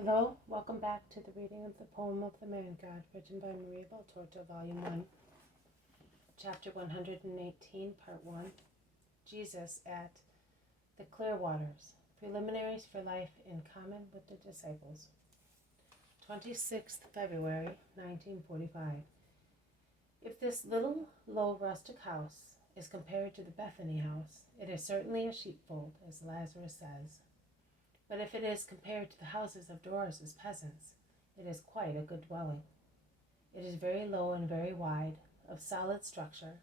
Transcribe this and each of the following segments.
Hello, welcome back to the reading of the poem of the Man-God, written by Man-God-Vol Volume I, Chapter 118, Part 1, Jesus at the Clear Water Preliminaries for Life in Common with the Disciples. 26th February, 1945. If this little, low, rustic house is compared to the Bethany house, it is certainly a sheepfold, as Lazarus says. But if it is compared to the houses of Doris's peasants, it is quite a good dwelling. It is very low and very wide, of solid structure.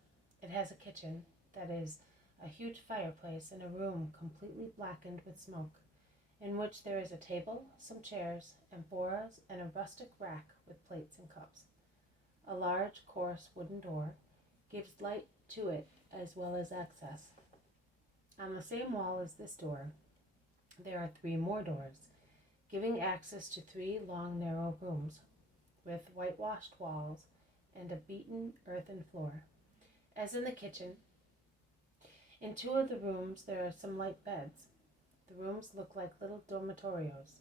It has a kitchen, that is, a huge fireplace in a room completely blackened with smoke, in which there is a table, some chairs, amphoras, and a rustic rack with plates and cups. A large, coarse wooden door gives light to it as well as access. On the same wall as this door, there are 3 more doors, giving access to 3 long, narrow rooms, with whitewashed walls and a beaten earthen floor. As in the kitchen, in 2 of the rooms there are some light beds. The rooms look like little dormitories.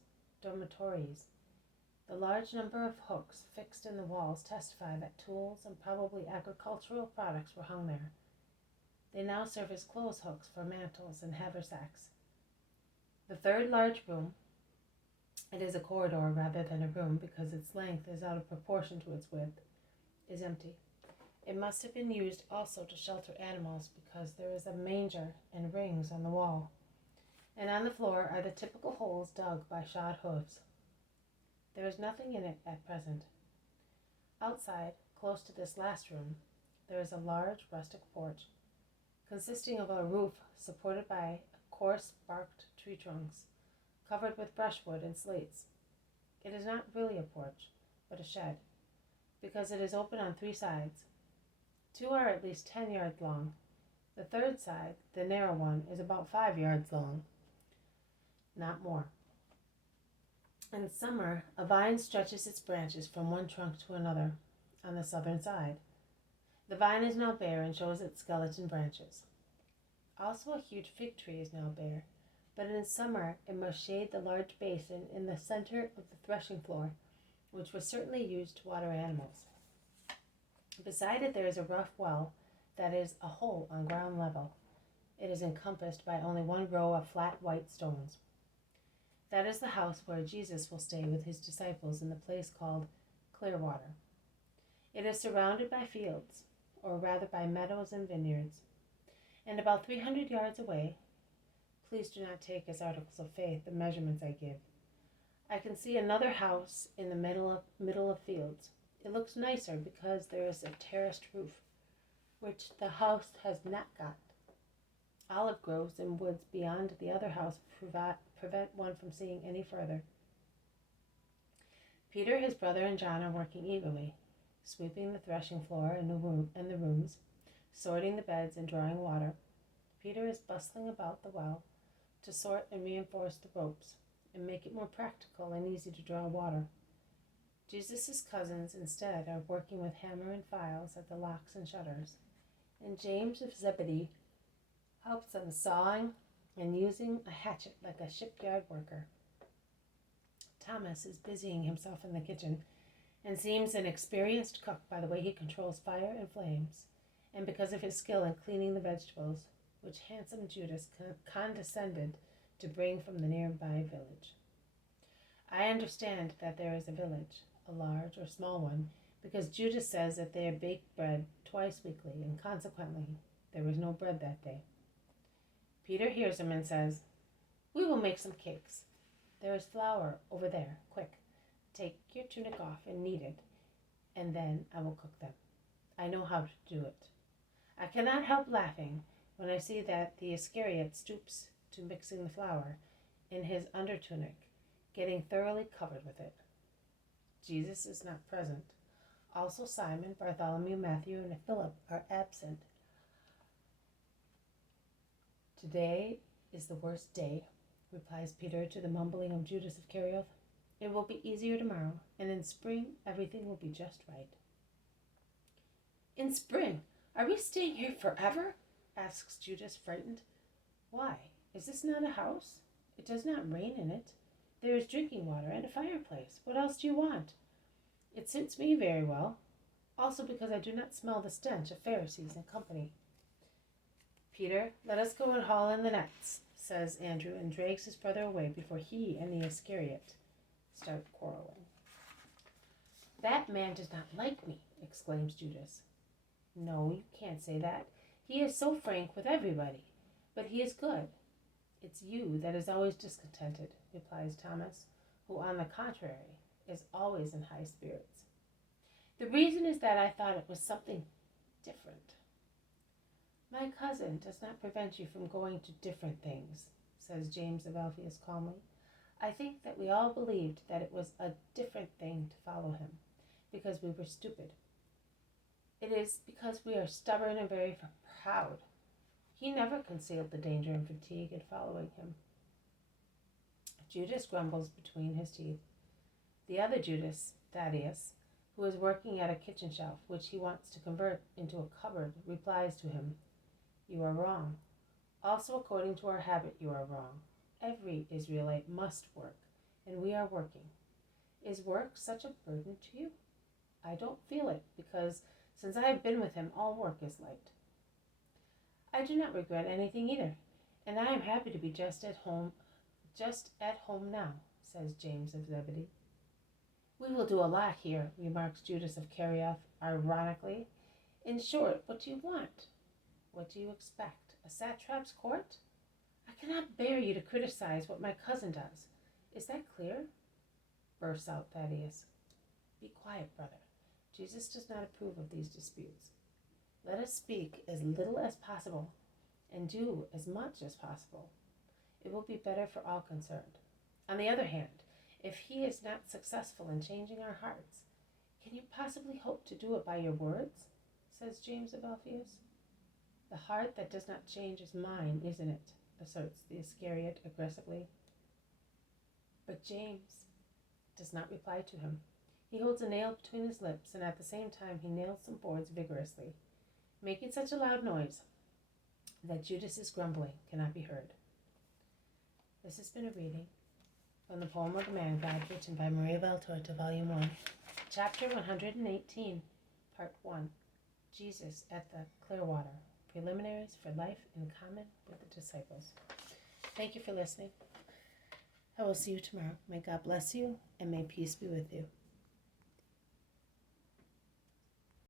The large number of hooks fixed in the walls testify that tools and probably agricultural products were hung there. They now serve as clothes hooks for mantles and haversacks. The 3rd large room, it is a corridor rather than a room because its length is out of proportion to its width, is empty. It must have been used also to shelter animals because there is a manger and rings on the wall, and on the floor are the typical holes dug by shod hooves. There is nothing in it at present. Outside, close to this last room, there is a large rustic porch, consisting of a roof supported by coarse barked tree trunks, covered with brushwood and slates. It is not really a porch, but a shed, because it is open on 3 sides. 2 are at least 10 yards long. The 3rd side, the narrow one, is about 5 yards long, not more. In summer, a vine stretches its branches from one trunk to another on the southern side. The vine is now bare and shows its skeleton branches. Also, a huge fig tree is now bare, but in summer it must shade the large basin in the center of the threshing floor, which was certainly used to water animals. Beside it there is a rough well, that is, a hole on ground level. It is encompassed by only 1 row of flat white stones. That is the house where Jesus will stay with his disciples in the place called Clear Water. It is surrounded by fields, or rather by meadows and vineyards. And about 300 yards away, please do not take as articles of faith the measurements I give, I can see another house in the middle of fields. It looks nicer because there is a terraced roof, which the house has not got. Olive groves and woods beyond the other house prevent one from seeing any further. Peter, his brother, and John are working eagerly, sweeping the threshing floor and the rooms, sorting the beds and drawing water. Peter is bustling about the well to sort and reinforce the ropes and make it more practical and easy to draw water. Jesus' cousins instead are working with hammer and files at the locks and shutters, and James of Zebedee helps them sawing and using a hatchet like a shipyard worker. Thomas is busying himself in the kitchen and seems an experienced cook by the way he controls fire and flames, and because of his skill in cleaning the vegetables, which handsome Judas condescended to bring from the nearby village. I understand that there is a village, a large or small one, because Judas says that they bake bread twice weekly, and consequently there was no bread that day. Peter hears him and says, "We will make some cakes. There is flour over there. Quick, take your tunic off and knead it, and then I will cook them. I know how to do it." I cannot help laughing when I see that the Iscariot stoops to mixing the flour in his undertunic, getting thoroughly covered with it. Jesus is not present. Also Simon, Bartholomew, Matthew, and Philip are absent. "Today is the worst day," replies Peter to the mumbling of Judas Iscariot. "It will be easier tomorrow, and in spring everything will be just right." "In spring? Are we staying here forever?" asks Judas, frightened. "Why, is this not a house? It does not rain in it. There is drinking water and a fireplace. What else do you want? It suits me very well, also because I do not smell the stench of Pharisees and company. Peter, let us go and haul in the nets, says Andrew, and drags his brother away before he and the Iscariot start quarreling. That man does not like me, exclaims Judas. No, you can't say that. He is so frank with everybody, but he is good. It's you that is always discontented, replies Thomas, who, on the contrary, is always in high spirits. The reason is that I thought it was something different. My cousin does not prevent you from going to different things, says James of Alphaeus calmly. I think that we all believed that it was a different thing to follow him, because we were stupid. It is because we are stubborn and very proud. He never concealed the danger and fatigue in following him. Judas grumbles between his teeth. The other Judas, Thaddeus, who is working at a kitchen shelf which he wants to convert into a cupboard, replies to him, You are wrong. Also, according to our habit, you are wrong. Every Israelite must work, and we are working. Is work such a burden to you? I don't feel it, because since I have been with him, all work is light. I do not regret anything either, and I am happy to be just at home now, says James of Zebedee. We will do a lot here, remarks Judas of Kerioth ironically. In short, what do you want? What do you expect? A satrap's court? I cannot bear you to criticize what my cousin does. Is that clear? Bursts out Thaddeus. Be quiet, brother. Jesus does not approve of these disputes. Let us speak as little as possible and do as much as possible. It will be better for all concerned. On the other hand, if he is not successful in changing our hearts, can you possibly hope to do it by your words? Says James of Alphaeus. The heart that does not change is mine, isn't it? Asserts the Iscariot aggressively. But James does not reply to him. He holds a nail between his lips, and at the same time he nails some boards vigorously, making such a loud noise that Judas's grumbling cannot be heard. This has been a reading from the poem of the Man-God, written by Maria Valtorta, Volume 1, Chapter 118, Part 1, Jesus at the Clear Water Preliminaries for Life in Common with the Disciples. Thank you for listening. I will see you tomorrow. May God bless you, and may peace be with you.